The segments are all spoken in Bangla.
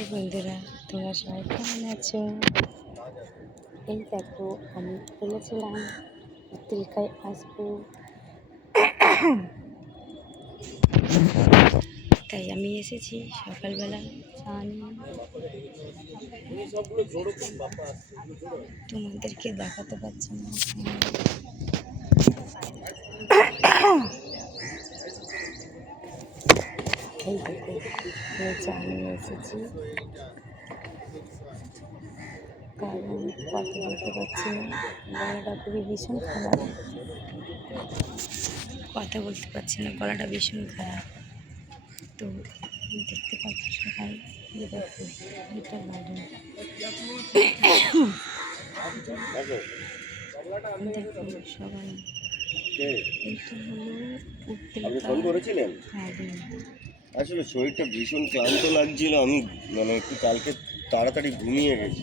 এই বন্ধুরা, তোমরা সবাই কেমন আছো? এই দেখো, আমি বলেছিলাম উত্তরিকায় আসবো, তাই আমি এসেছি সকালবেলা চা নিয়ে। তোমাদেরকে দেখাতে পারছি না। এই দেখো, চা নিয়ে এসেছি, কারণ কথা বলতে পারছি না, গলাটা খুবই ভীষণ খারাপ। কথা বলতে পারছি না, গলাটা ভীষণ খারাপ। তো দেখতে পাচ্ছ সবাই, দেখো এটা বাড়ি। দেখো সবাই, এটা হলো ফোন করেছিলেন? আসলে শরীরটা ভীষণ ক্লান্ত লাগছিল, আমি একটু কালকে তাড়াতাড়ি ঘুমিয়ে গেছি।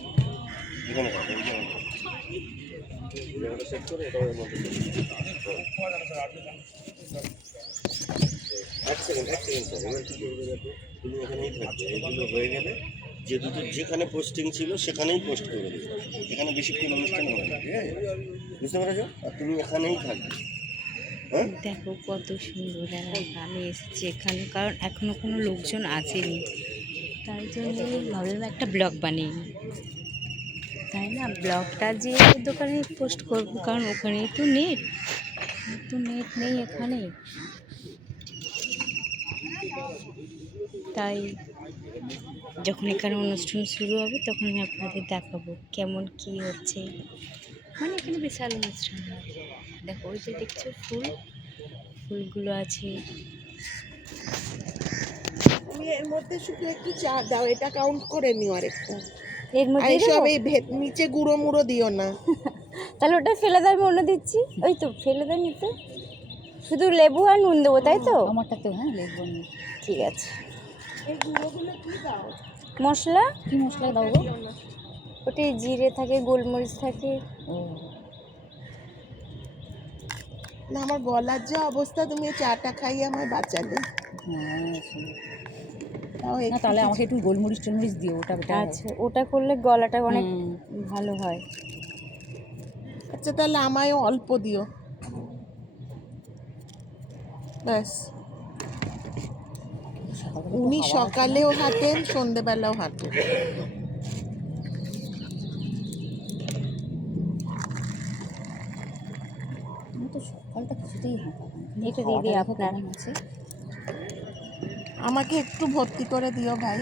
তুমি এখানেই থাকবে, এগুলো হয়ে গেলে যে দুটো যেখানে পোস্টিং ছিল সেখানেই পোস্ট করে দেবে। এখানে বেশিক্ষণ অনুষ্ঠান হবে না, ঠিক আছে? বুঝতে পেরেছো? আর তুমি এখানেই থাকবে। দেখো কত সুন্দর আমি এসেছি এখানে, কারণ এখনো কোনো লোকজন আসেনি, তাই জন্য ভাবলাম একটা ব্লগ বানিয়ে, তাই না? ব্লগটা যে দোকানে পোস্ট করবো, কারণ ওখানেই তো নেট নেই এখানে, তাই যখন এখানে অনুষ্ঠান শুরু হবে তখন আমি আপনাদের দেখাবো কেমন কি হচ্ছে। মানে এখানে বিশাল অনুষ্ঠান হয়। দেখো ওই যে দেখছো ফুলগুলো আছে। তুমি এর মধ্যে শুধু একটু চা দাও, এটা কাউন্ট করে নিও আরেকটা। এর মধ্যে সব এই নিচে গুঁড়ো মুড়ো দিও না। তাহলে ওটা ফেলে দেয়, আমি অন্য দিচ্ছি। ওই তো ফেলে দেয় নিতে, শুধু লেবু আর নুন দেবো, তাই তো? আমারটা তো হ্যাঁ, লেবু নুন, ঠিক আছে। এই গুঁড়োগুলো কি দাও? মশলা, কি মশলা দাও গো? ওটি জিরে থাকে, গোলমরিচ থাকে। ও না, আমার গলার যে অবস্থা, তুমি চাটা খাইয়ে আমায় বাঁচালে। হ্যাঁ, তাহলে আমাকে একটু গোলমরিচ টলমরিচ দিও, ওটা আচ্ছা, ওটা করলে গলাটা অনেক ভালো হয়। আচ্ছা, তাহলে আমায়ও অল্প দিও, ব্যাস। উনি সকালেও হাঁটেন, সন্ধেবেলাও হাঁটেন। তো সকালটা কিছুতেই হাঁটা, এটা দিয়ে দিই আপনার আছে। আমাকে একটু ভর্তি করে দিও ভাই,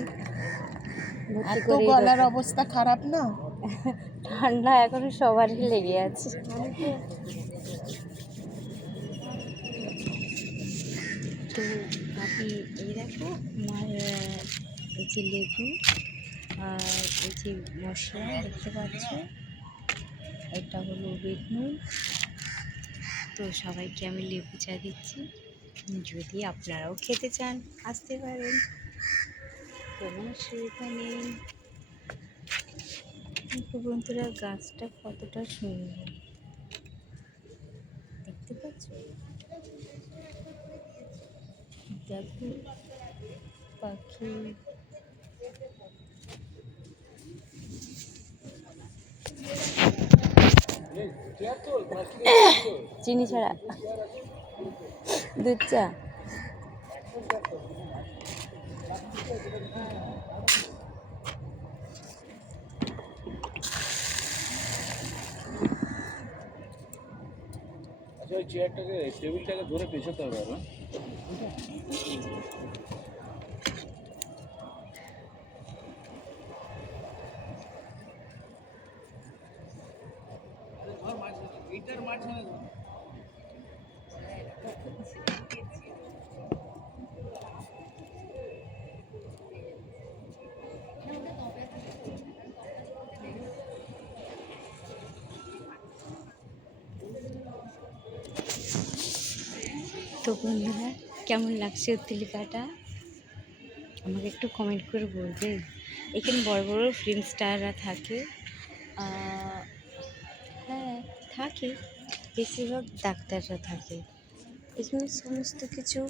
এত গলার অবস্থা খারাপ না। ঠান্ডা এখনো সবারই লেগে আছে। তো আপনি এই দেখো, আমার এই যে লেবু আর এই যে মশলা দেখতে পাচ্ছ, এটা হলো বিট নুন। তো সবাইকে আমি লেবু চা দিচ্ছি, যদি আপনারাও খেতে চান আসতে পারেন, কোনো অসুবিধা নেই। বন্ধুরা, গাছটা কতটা সুন্দর দেখতে পাচ্ছ, দেখো পাখি। চিনি ছাড়া দুধ চা। আচ্ছা, ওই চেয়ারটাকে, টেবিলটাকে ধরে পেছাতে হবে না? তো বন্ধুরা, কেমন লাগছে উত্তলিকাটা আমাকে একটু কমেন্ট করে বলবে। এখানে বড় বড় ফিল্ম স্টাররা থাকে, হ্যাঁ থাকে, বেশিরভাগ ডাক্তাররা থাকে, এখানে সমস্ত কিছু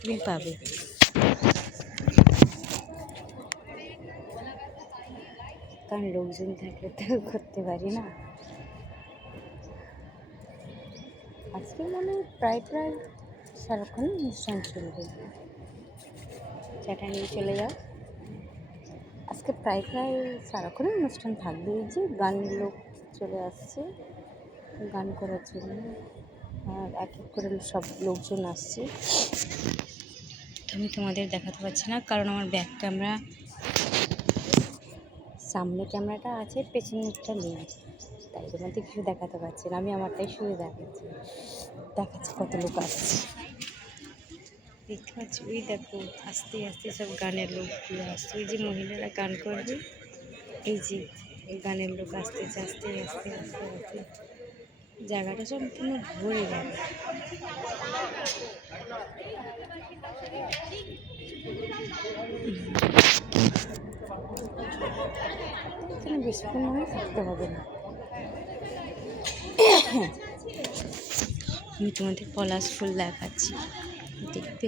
তুমি পাবে। কারণ লোকজন থাকলে তো করতে পারি না। আজকে মানে প্রায় সারাক্ষণ অনুষ্ঠান চলবে। চাটা নিয়ে চলে যাও। আজকে প্রায় সারাক্ষণই অনুষ্ঠান থাকবে। এই যে গান লোক চলে আসছে গান করার জন্য, আর এক এক করে সব লোকজন আসছে। আমি তোমাদের দেখাতে পারছি না কারণ আমার ব্যাক ক্যামেরা, সামনে ক্যামেরাটা আছে, পেছনেরটা নেই, তাই তোমাদের কিছু দেখাতে পারছি না। আমি আমারটাই শুধু দেখাচ্ছি কত লোক আসছে দেখতে পাচ্ছি। ওই দেখো আস্তে আস্তে সব গানের লোকগুলো আসছে। ওই যে মহিলারা গান করবে, এই যে এই গানের লোক আস্তে আস্তে আস্তে আস্তে আস্তে জায়গাটা সম্পূর্ণ ভরে যাবে। এখানে বেশিক্ষণ মনে থাকতে হবে না। আমি তোমাদের পলাশ ফুল দেখাচ্ছি, দেখবে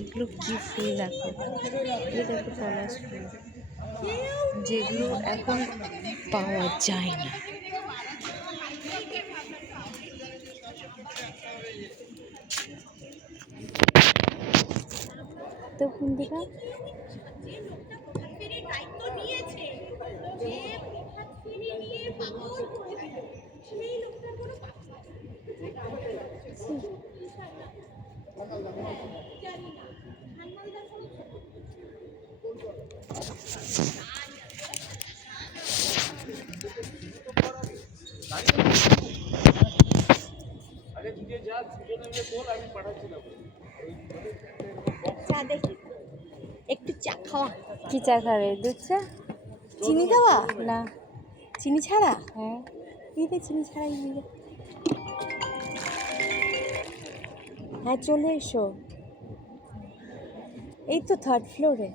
এগুলো কি ফুল দেখো। এই দেখো পলাশ ফুল, যেগুলো এখন পাওয়া যায় না। তো বন্ধুরা চা দেখি, একটু চা খাওয়া। কি চা খাবে? দুধ চা? চিনি দেওয়া? না, চিনি ছাড়া? হ্যাঁ দিদি চিনি ছাড়াই দিদি। হ্যাঁ চলে এসো, এই তো 3rd ফ্লোরে।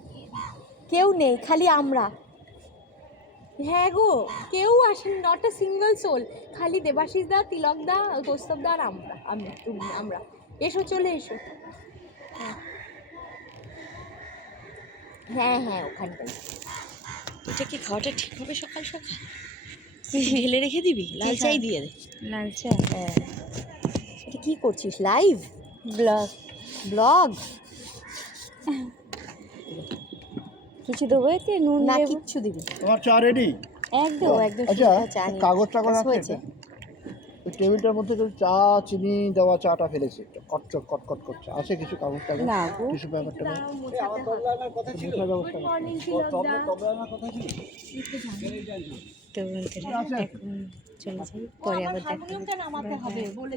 কেউ নেই, খালি আমরা। হ্যাঁ গো, কেউ আসেন, নট আ সিঙ্গল সোল, খালি দেবাশিস দা, তিলক দা, কৌস্তব দা আর আমরা। এসো, চলে এসো। হ্যাঁ হ্যাঁ ওখানটাই। এটা কি খাওয়াটা ঠিক হবে সকাল সকাল? ঢেলে রেখে দিবি, লাল চাই দিয়ে দে। লাল চা? হ্যাঁ, এটা কি করছিস? Live blog? কিছু দেবো এতে? নুন না দেবো? কিচ্ছু দিবি? তোমার চা রেডি? একদম একদম আচ্ছা, শুকনো চা নিয়ে। কাগজ টাগজ ব্যাস আছে হয়েছে। এটা? ওই টেবিলটার মধ্যে কেউ চা চিনি দেওয়া চাটা ফেলেছে, কটচক কটকট করছে। আছে কিছু কাগজ টাগজ, না গো। টিস্যু পেপারটা? মোছার ব্যবস্থা করতে। তো বন্ধুরা এখন চলে যাই, পরে আবার দেখা হবে। নামাতে হবে বলে